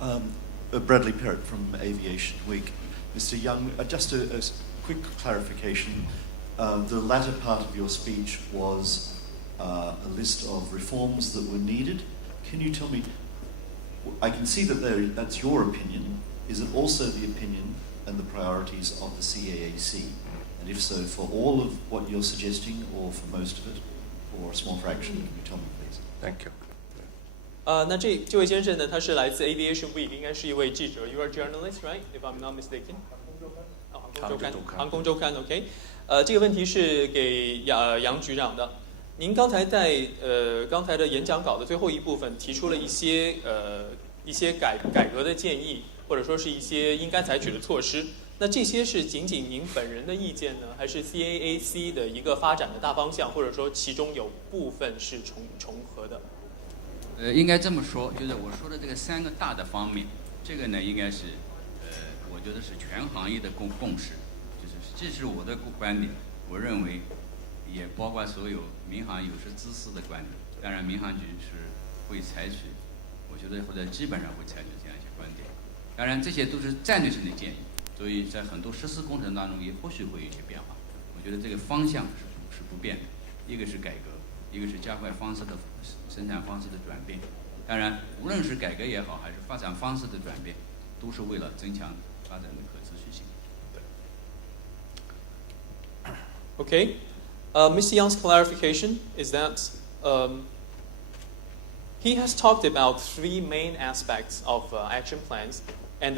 Bradley Perrott from Aviation Week. Mr. Young, just a quick clarification. The latter part of your speech was a list of reforms that were needed. Can you tell me, I can see that that's your opinion. Is it also the opinion and the priorities of the CAAC? And if so, for all of what you're suggesting, or for most of it, or a small fraction? Can you tell me, please? Thank you. 那这位先生呢，他是来自 Aviation Week， 应该是一位记者。You are a journalist, right? If I'm not mistaken. 航空周刊 ，OK。这个问题是给杨局长的。您刚才在刚才的演讲稿的最后一部分提出了一些改革的建议，或者说是一些应该采取的措施。那这些是仅仅您本人的意见呢，还是 CAAC 的一个发展的大方向，或者说其中有部分是重合的？应该这么说，就是我说的这个3个大的方面，这个呢应该是我觉得是全行业的共识，就是这是我的观点，我认为也包括所有民航有识之士的观点。当然，民航局是会采取，我觉得或者基本上会采取这样一些观点。当然，这些都是战略性的建议，所以在很多实施工程当中也或许会有一些变化。我觉得这个方向是不变的，一个是改革，一个是加快生产方式的转变。当然，无论是改革也好，还是发展方式的转变，都是为了增强发展的可持续性。Okay, Mr. Young's clarification is that he has talked about 3 main aspects of action plans, and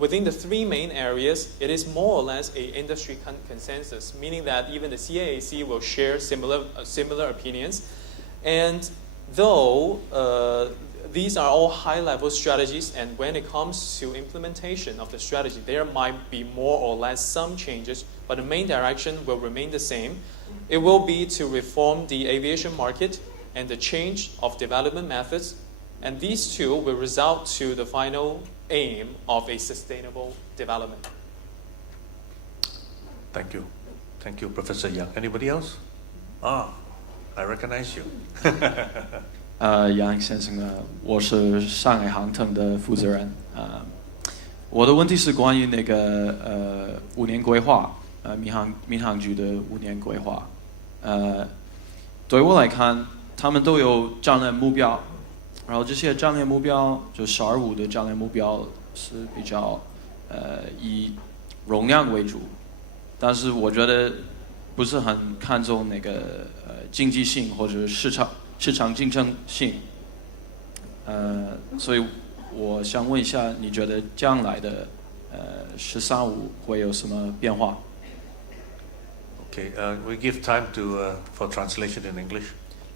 within the 3 main areas, it is more or less a industry consensus, meaning that even the CAAC will share similar opinions. And though these are all high-level strategies, and when it comes to implementation of the strategy, there might be more or less some changes, but the main direction will remain the same. It will be to reform the aviation market and the change of development methods, and these 2 will result to the final aim of a sustainable development. Thank you. Thank you, Professor Young. Anybody else? I recognize you. 杨先生我是上海航腾的负责人。我的问题是关于那个5年规划，民航局的5年规划。对我来看，他们都有战略目标，然后这些战略目标就12.5的战略目标是比较以容量为主，但是我觉得不是很看重那个经济性或者市场竞争性。所以我想问一下，你觉得将来的13.5会有什么变化？ Okay, we give time for translation in English.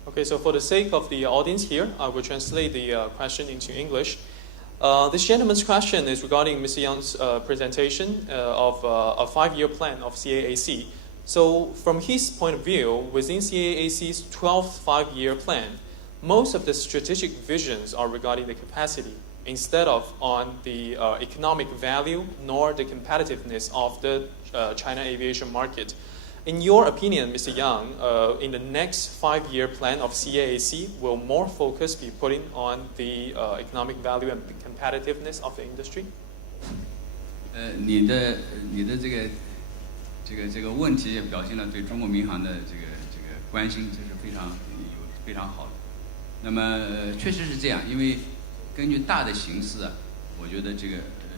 Okay, so for the sake of the audience here, I will translate the question into English. This gentleman's question is regarding Mr. Young's presentation of a 5-year plan of CAAC. So from his point of view, within CAAC's 12th 5-year plan, most of the strategic visions are regarding the capacity instead of on the economic value nor the competitiveness of the China aviation market. In your opinion, Mr. Young, in the next 5-year plan of CAAC, will more focus be putting on the economic value and the competitiveness of the industry? 你的这个问题也表现了对中国民航的这个关心，这是非常好的。那么确实是这样，因为根据大的形势啊，我觉得这个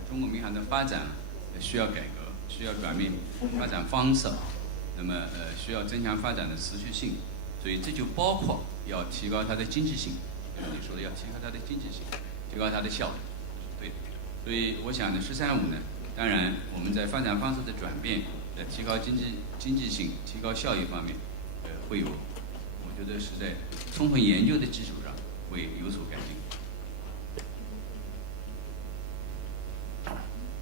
中国民航的发展需要改革，需要转变发展方式。那么需要增强发展的持续性，所以这就包括要提高它的经济性，就是你说的要提高它的经济性，提高它的效率，对。所以我想呢，13.5呢，当然我们在发展方式的转变，提高经济性、提高效益方面，会有，我觉得是在充分研究的基础上会有所改进。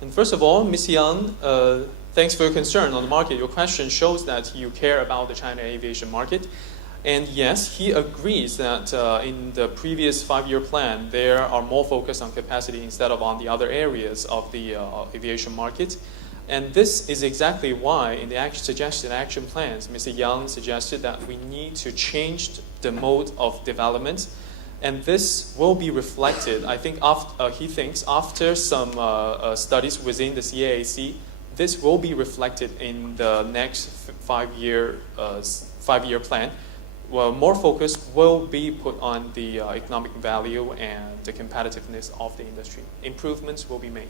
And first of all, Ms. Yang, thanks for your concern on the market. Your question shows that you care about the China aviation market. And yes, he agrees that in the previous 5-year plan, there are more focus on capacity instead of on the other areas of the aviation market. And this is exactly why in the suggested action plans, Mr. Yang suggested that we need to change the mode of development And this will be reflected, I think, he thinks after some studies within the CAAC, this will be reflected in the next five-year plan. Well, more focus will be put on the economic value and the competitiveness of the industry. Improvements will be made.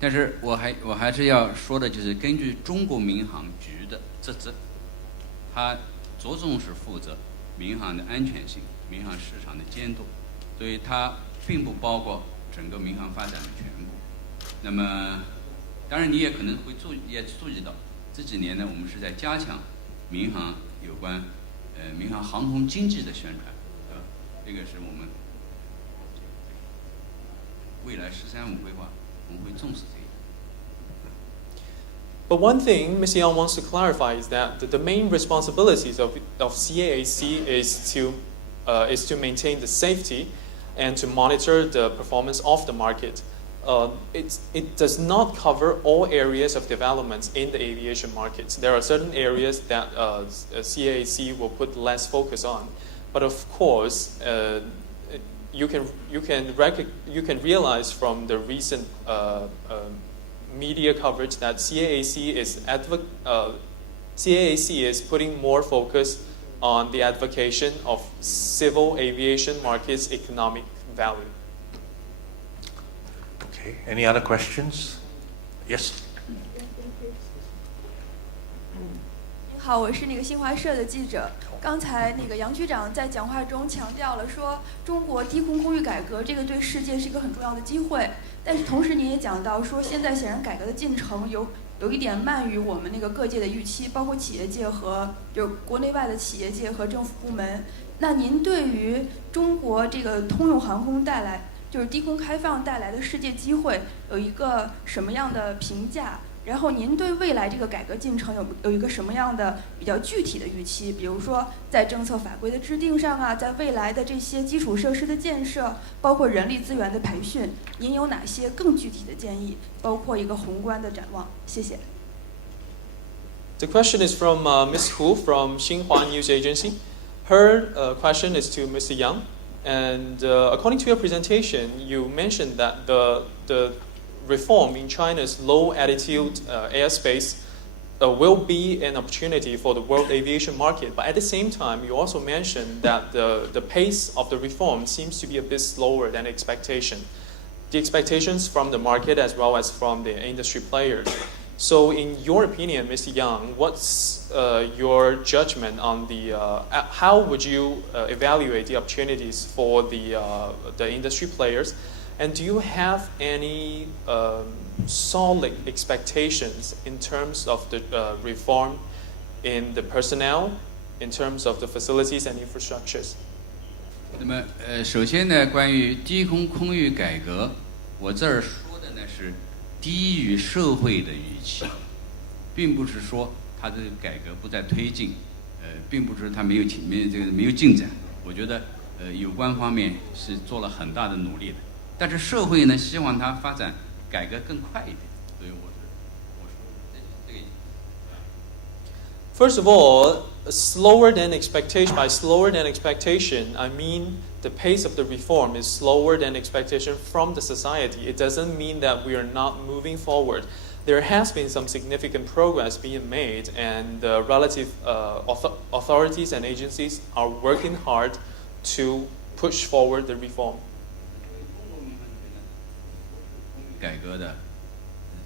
但是我还是要说的就是，根据中国民航局的职责，它着重是负责民航的安全性、民航市场的监督，所以它并不包括整个民航发展的全部。那么，当然你也可能会注意到，这几年呢，我们是在加强民航有关民航航空经济的宣传，对吧？这个是我们未来“15”规划我们会重视这一点。But one thing Mr. Yang wants to clarify is that the main responsibilities of CAAC is to maintain the safety and to monitor the performance of the market. It does not cover all areas of developments in the aviation markets. There are certain areas that CAAC will put less focus on, but of course, you can realize from the recent media coverage that CAAC is putting more focus on the advocacy of civil aviation market's economic value. Okay, any other questions? Yes. 您好，我是新华社的记者。刚才杨局长在讲话中强调了说，中国低空空域改革这个对世界是一个很重要的机会。但是同时您也讲到说，现在显然改革的进程有一点慢于我们各界的预期，包括企业界和就是国内外的企业界和政府部门。那您对于中国这个通用航空带来就是低空开放带来的世界机会有一个什么样的评价？然后您对未来这个改革进程有一个什么样的比较具体的预期？比如说在政策法规的制定上啊，在未来的这些基础设施的建设，包括人力资源的培训，您有哪些更具体的建议？包括一个宏观的展望。谢谢。The question is from Ms. Hu from Xinhua News Agency. Her question is to Mr. Yang. And according to your presentation, you mentioned that the reform in China's low-altitude airspace will be an opportunity for the world aviation market. But at the same time, you also mentioned that the pace of the reform seems to be a bit slower than expectation. The expectations from the market as well as from the industry players. So in your opinion, Mr. Yang, what's your judgment on how would you evaluate the opportunities for the industry players? And do you have any solid expectations in terms of the reform in the personnel, in terms of the facilities and infrastructures? 那么首先呢，关于低空空域改革，我这儿说的呢是低于社会的预期，并不是说它的改革不再推进，并不是它没有进展。我觉得有关方面是做了很大的努力的。但是社会呢，希望它发展改革更快一点，所以我说这个意思。First of all, slower than expectation. By slower than expectation, I mean the pace of the reform is slower than expectation from the society. It doesn't mean that we are not moving forward. There has been some significant progress being made, and the relative authorities and agencies are working hard to push forward the reform. 改革的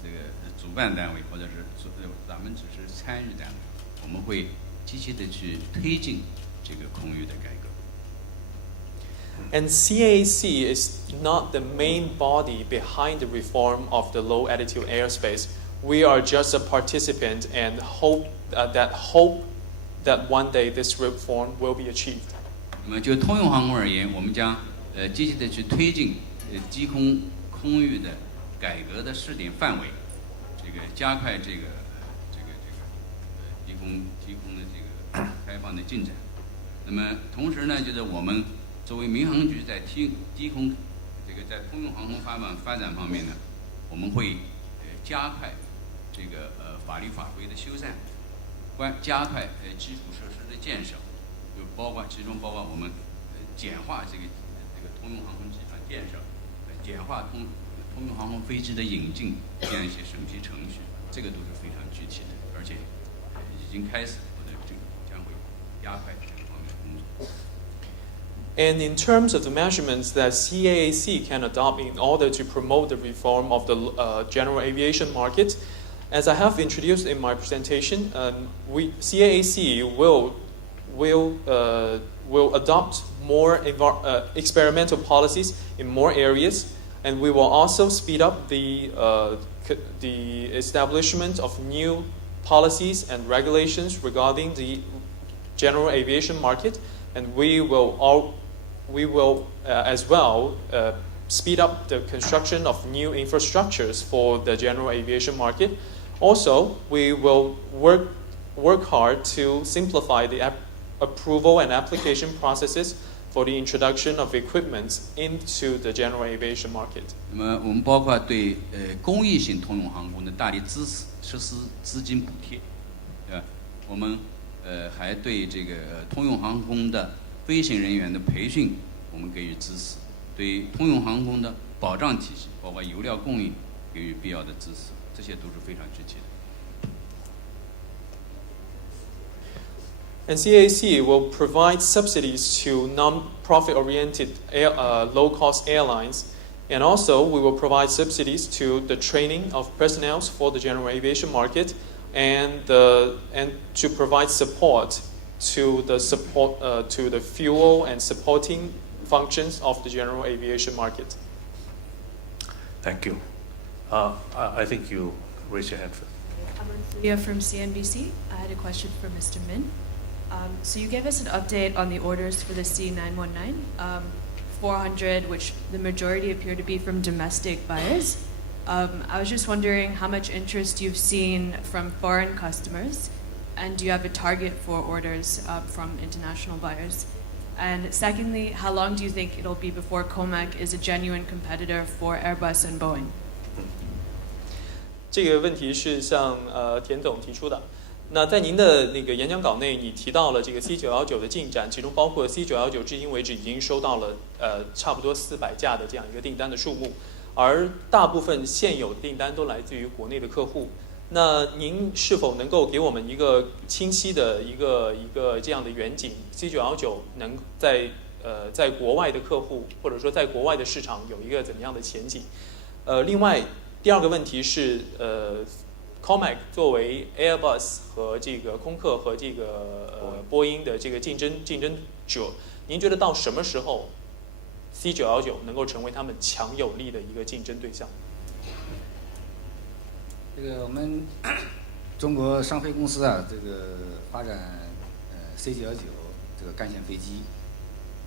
这个主办单位或者是咱们只是参与单位，我们会积极的去推进这个空域的改革。And CAAC is not the main body behind the reform of the low-altitude airspace. We are just a participant and hope that one day this reform will be achieved. 那么就通用航空而言，我们将积极的去推进低空空域的改革的试点范围，这个加快这个低空的这个开放的进展。那么同时呢，就是我们作为民航局在低空这个在通用航空发展方面呢，我们会加快这个法律法规的修缮，加快基础设施的建设，其中包括我们简化这个通用航空集团建设，简化通用航空飞机的引进这样一些审批程序，这个都是非常具体的，而且已经开始，或者将会加快这方面的工作。And in terms of the measurements that CAAC can adopt in order to promote the reform of the general aviation market, as I have introduced in my presentation, CAAC will adopt more experimental policies in more areas, and we will also speed up the establishment of new policies and regulations regarding the general aviation market, and we will as well speed up the construction of new infrastructures for the general aviation market. Also, we will work hard to simplify the approval and application processes for the introduction of equipment into the general aviation market. 那么我们包括对公益性通用航空的大力支持，实施资金补贴，对吧？我们还对这个通用航空的飞行人员的培训，我们给予支持；对通用航空的保障体系，包括油料供应，给予必要的支持，这些都是非常具体的。And CAAC will provide subsidies to non-profit-oriented low-cost airlines, and also we will provide subsidies to the training of personnel for the general aviation market, and to provide support to the fuel and supporting functions of the general aviation market. Thank you. I think you raise your hand first. I'm Leah from CNBC. I had a question for Mr. Min. So you gave us an update on the orders for the C919, 400, which the majority appear to be from domestic buyers. I was just wondering how much interest you've seen from foreign customers, and do you have a target for orders from international buyers? And secondly, how long do you think it'll be before COMAC is a genuine competitor for Airbus and Boeing? 这个问题是向田总提出的。那在您的那个演讲稿内，你提到了这个 C919 的进展，其中包括 C919 至今为止已经收到了差不多400架的这样一个订单的数目，而大部分现有的订单都来自于国内的客户。那您是否能够给我们一个清晰的一个这样的远景 ？C919 能在国外的客户或者说在国外的市场有一个怎么样的前景？另外第二个问题是COMAC 作为 Airbus 和这个空客和这个波音的这个竞争者，您觉得到什么时候 C919 能够成为他们强有力的一个竞争对象？这个我们中国商飞公司啊，这个发展C919这个干线飞机，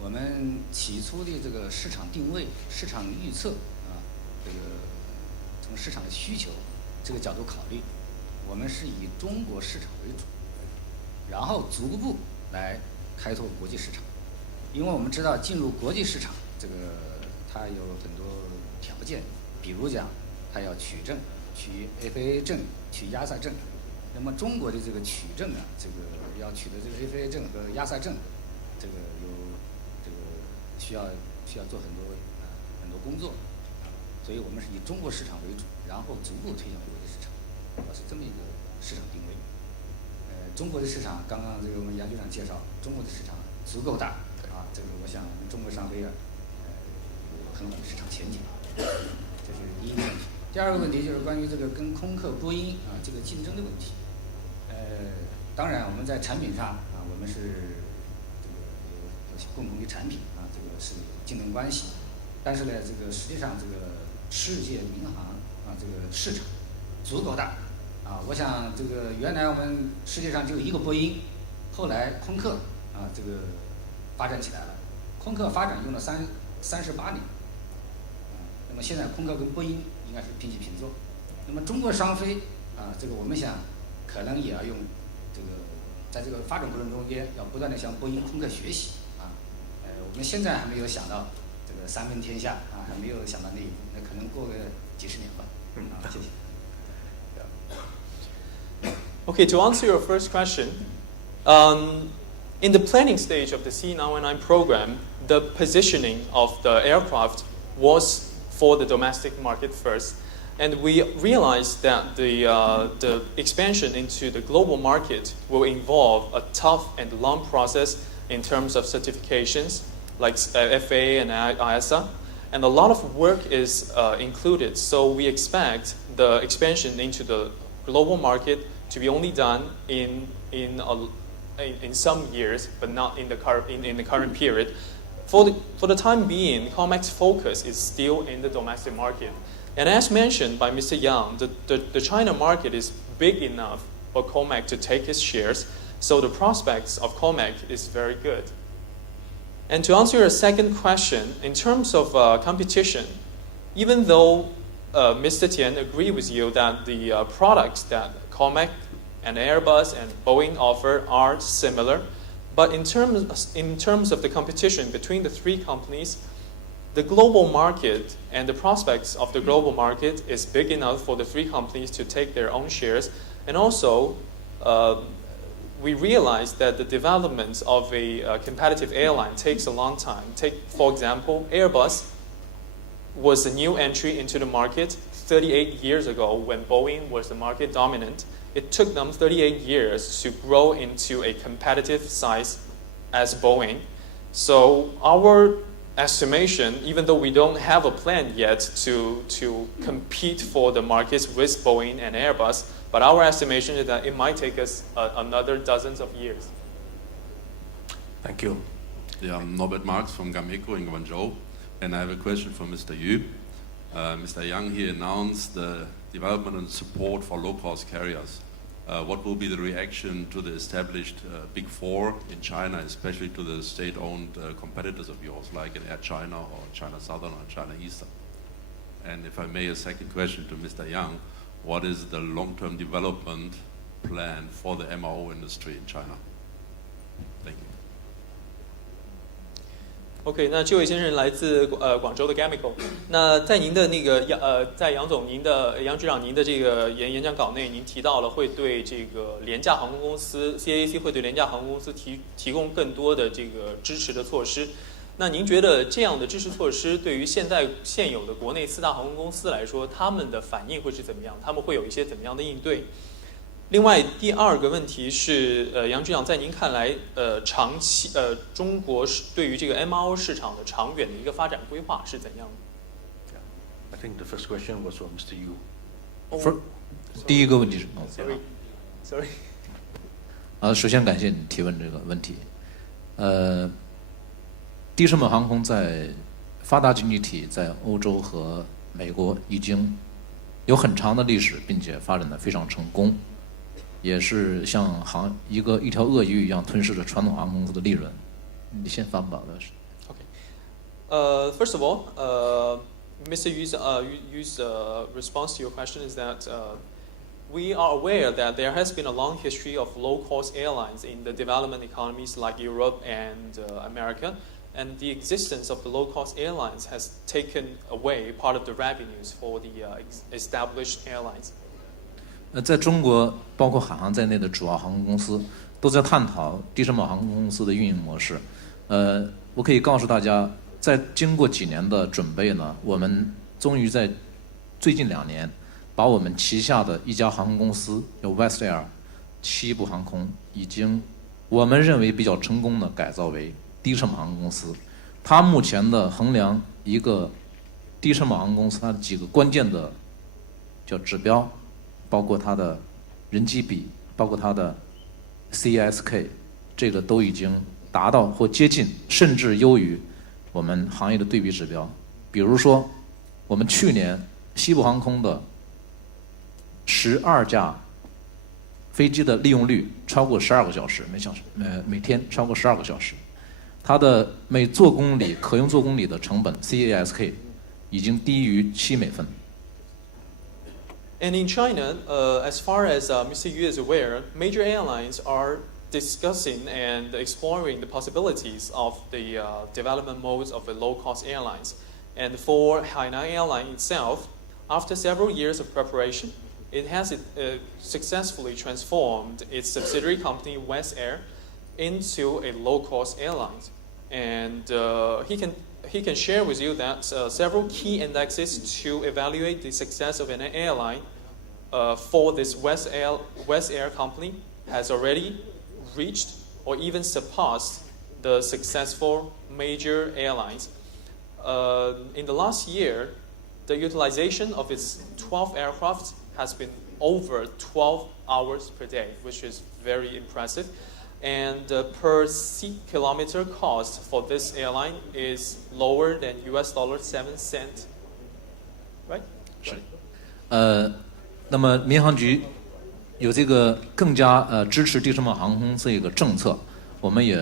我们起初的这个市场定位、市场预测啊，这个从市场的需求这个角度考虑，我们是以中国市场为主，然后逐步来开拓国际市场。因为我们知道进入国际市场，这个它有很多条件，比如讲它要取证，取 FAA 证，取亚萨证。那么中国的这个取证啊，这个要取得这个 FAA 证和亚萨证，这个需要做很多工作。所以我们是以中国市场为主，然后逐步推向国际市场，是这么一个市场定位。中国的市场，刚刚这个我们杨局长介绍，中国的市场足够大啊，这个我想中国商飞啊，有很好的市场前景，这是第一个问题。第二个问题就是关于这个跟空客、波音啊这个竞争的问题。当然我们在产品上啊，我们是这个有共同的产品啊，这个是竞争关系，但是呢，这个实际上这个世界民航啊，这个市场足够大啊！我想这个原来我们世界上就一个波音，后来空客啊这个发展起来了，空客发展用了38年，那么现在空客跟波音应该是平起平坐。那么中国商飞啊，这个我们想可能也要用这个在这个发展过程中间要不断的向波音、空客学习啊。我们现在还没有想到这个三分天下啊，还没有想到那一步，那可能过个几十年吧。谢谢。Okay, to answer your first question, In the planning stage of the C919 program, the positioning of the aircraft was for the domestic market first. And we realized that the expansion into the global market will involve a tough and long process in terms of certifications like FAA and IASA. And a lot of work is included. So we expect the expansion into the global market to be only done in some years, but not in the current period. For the time being, COMAC's focus is still in the domestic market. And as mentioned by Mr. Yang, the China market is big enough for COMAC to take its shares, so the prospects of COMAC is very good. And to answer your second question, in terms of competition, even though Mr. Tian agreed with you that the products that COMAC and Airbus and Boeing offer are similar, but in terms of the competition between the three companies, the global market and the prospects of the global market is big enough for the three companies to take their own shares. And also, we realize that the development of a competitive airline takes a long time. Take, for example, Airbus was a new entry into the market 38 years ago when Boeing was the market dominant. It took them 38 years to grow into a competitive size as Boeing. So our estimation, even though we don't have a plan yet to compete for the markets with Boeing and Airbus, but our estimation is that it might take us another dozens of years. Thank you. Yeah, I'm Norbert Marx from Gameco in Guangzhou, and I have a question for Mr. Yu. Mr. Yang here announced the development and support for low-cost carriers. What will be the reaction to the established Big Four in China, especially to the state-owned competitors of yours, like in Air China or China Southern or China Eastern? And if I may, a second question to Mr. Yang, what is the long-term development plan for the MRO industry in China? Thank you. OK， 那这位先生来自广州的 Gameco。那在您的那个在杨局长您的这个演讲稿内，您提到了会对这个廉价航空公司 CAAC 会对廉价航空公司提供更多的这个支持的措施。那您觉得这样的支持措施对于现有的国内4大航空公司来说，他们的反应会是怎么样？他们会有一些怎么样的应对？另外，第二个问题是，杨局长，在您看来，长期中国对于这个 MRO 市场的长远的一个发展规划是怎样的 I think the first question was for Mr. Yu. 第一个问题是 ，Sorry。首先感谢你提问这个问题。低成本航空在发达经济体，在欧洲和美国已经有很长的历史，并且发展得非常成功。也是像一条鳄鱼一样吞噬着传统航空公司的利润。你先翻吧，老师。Okay. First of all, Mr. Yu's response to your question is that we are aware that there has been a long history of low-cost airlines in the development economies like Europe and America, and the existence of the low-cost airlines has taken away part of the revenues for the established airlines. 在中国，包括海航在内的主要航空公司都在探讨低成本航空公司的运营模式。我可以告诉大家，在经过几年的准备呢，我们终于在最近2年，把我们旗下的一家航空公司有 West Air 西部航空，已经我们认为比较成功的改造为低成本航空公司。它目前的衡量一个低成本航空公司，它的几个关键的叫指标。包括它的人机比，包括它的 CASK， 这个都已经达到或接近，甚至优于我们行业的对比指标。比如说，我们去年西部航空的12架飞机的利用率超过12个小时，每天超过12个小时。它的每座公里可用座公里的成本 CASK 已经低于7美分。And in China, as far as Mr. Yu is aware, major airlines are discussing and exploring the possibilities of the development modes of the low-cost airlines. And for Hainan Airline itself, after several years of preparation, it has successfully transformed its subsidiary company West Air into a low-cost airline, and he can share with you that several key indexes to evaluate the success of an airline for this West Air company has already reached or even surpassed the successful major airlines. In the last year, the utilization of its 12 aircraft has been over 12 hours per day, which is very impressive. And the per seat kilometer cost for this airline is lower than $7, right? 那么民航局有这个更加支持低成本航空这个政策，我们也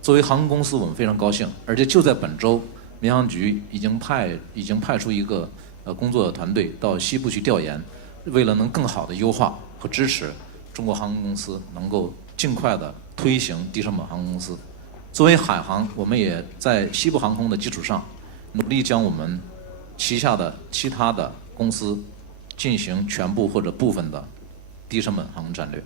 作为航空公司，我们非常高兴，而且就在本周，民航局已经派出一个工作团队到西部去调研，为了能更好的优化和支持中国航空公司能够尽快的推行低成本航空公司。作为海航，我们也在西部航空的基础上，努力将我们旗下的其他的公司进行全部或者部分的低成本航空战略。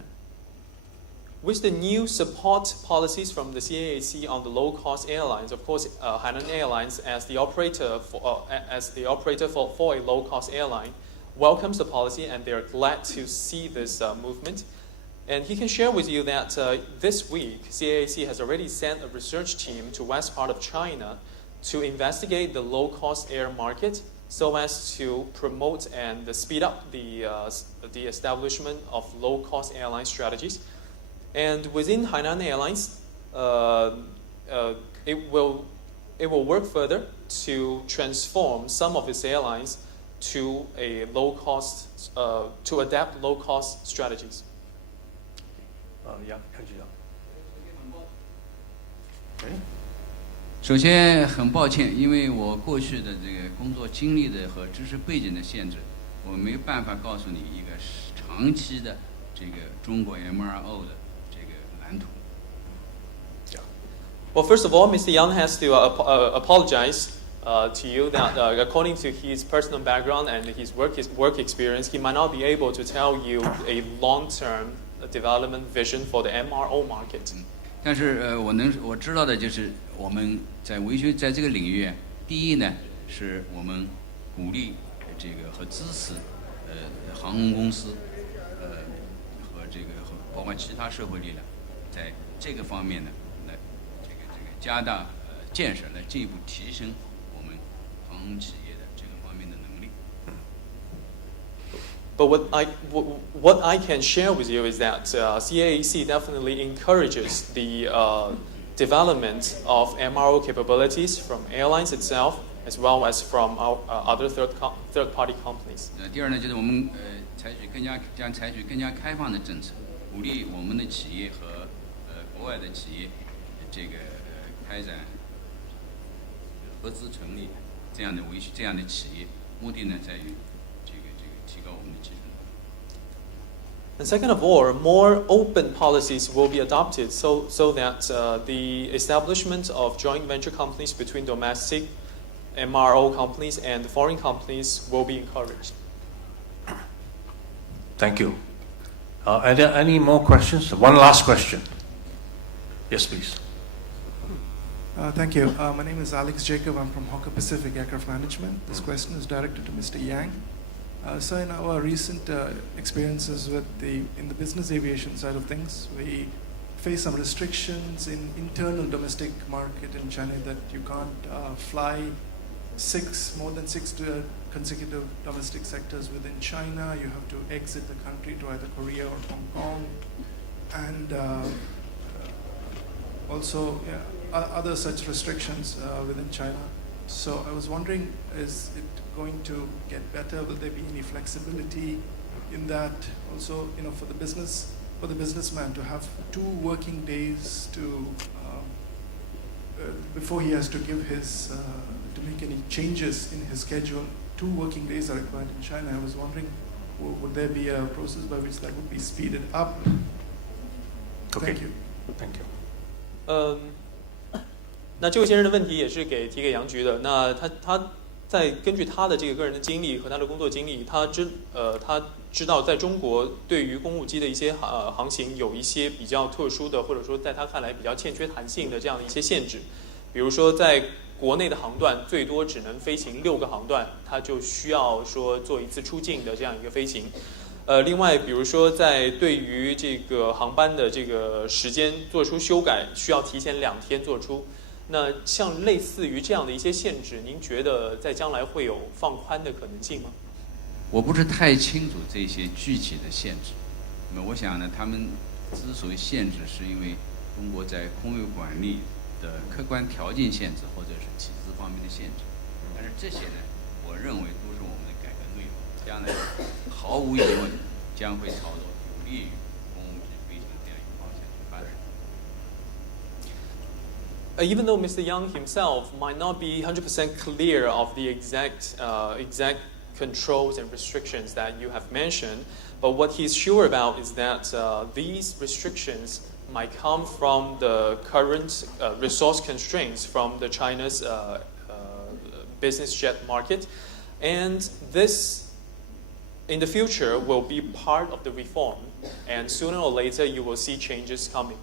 With the new support policies from the CAAC on the low-cost airlines, of course, Hainan Airlines, as the operator for a low-cost airline, welcomes the policy, and they are glad to see this movement. And he can share with you that this week, CAAC has already sent a research team to west part of China to investigate the low-cost air market, so as to promote and speed up the establishment of low-cost airline strategies. And within Hainan Airlines, it will work further to transform some of its airlines to a low-cost, to adapt low-cost strategies. 杨局长。首先很抱歉，因为我过去的这个工作经历的和知识背景的限制，我没办法告诉你一个长期的这个中国 MRO 的这个蓝图。Well, first of all, Mr. Yang has to apologize to you that according to his personal background and his work experience, he might not be able to tell you a long-term development vision for the MRO market. 但是我知道的就是我们在维修在这个领域，第一呢是我们鼓励这个和支持航空公司和这个包括其他社会力量，在这个方面呢来这个加大建设，来进一步提升我们航空企业的这个方面的能力。But what I can share with you is that CAAC definitely encourages the development of MRO capabilities from airlines itself, as well as from our other third-party companies. 第二呢，就是我们将采取更加开放的政策，鼓励我们的企业和国外的企业这个开展合资成立这样的企业，目的呢在于这个提高我们的技术。And second of all, more open policies will be adopted so that the establishment of joint venture companies between domestic MRO companies and foreign companies will be encouraged. Thank you. Are there any more questions? One last question. Yes, please. Thank you. My name is Alex Jacob. I'm from Hawker Pacific Aircraft Management. This question is directed to Mr. Yang. So in our recent experiences in the business aviation side of things, we face some restrictions in internal domestic market in China that you can't fly more than six consecutive domestic sectors within China. You have to exit the country to either Korea or Hong Kong, and also other such restrictions within China. So I was wondering, is it going to get better? Will there be any flexibility in that? Also, for the businessman to have 2 working days to before he has to give to make any changes in his schedule. 2 working days are required in China. I was wondering, would there be a process by which that would be speeded up? Okay. Thank you. Thank you. 那这位先生的问题也是提给杨局的。那他在根据他的这个个人的经历和他的工作经历，他知道在中国对于公务机的一些航行有一些比较特殊的，或者说在他看来比较欠缺弹性的这样的一些限制。比如说在国内的航段最多只能飞行6个航段，他就需要说做一次出境的这样一个飞行。另外比如说在对于这个航班的这个时间做出修改，需要提前2天做出。那像类似于这样的一些限制，您觉得在将来会有放宽的可能性吗？我不是太清楚这些具体的限制。那么我想呢，他们之所以限制，是因为中国在空域管理的客观条件限制，或者是体制方面的限制。但是这些呢，我认为都是我们的改革内容，这样呢，毫无疑问将会朝着有利于公务机飞行这样一个方向去发展。Even though Mr. Yang himself might not be 100% clear of the exact controls and restrictions that you have mentioned, but what he's sure about is that these restrictions might come from the current resource constraints from the China's business jet market, and this in the future will be part of the reform, and sooner or later you will see changes coming.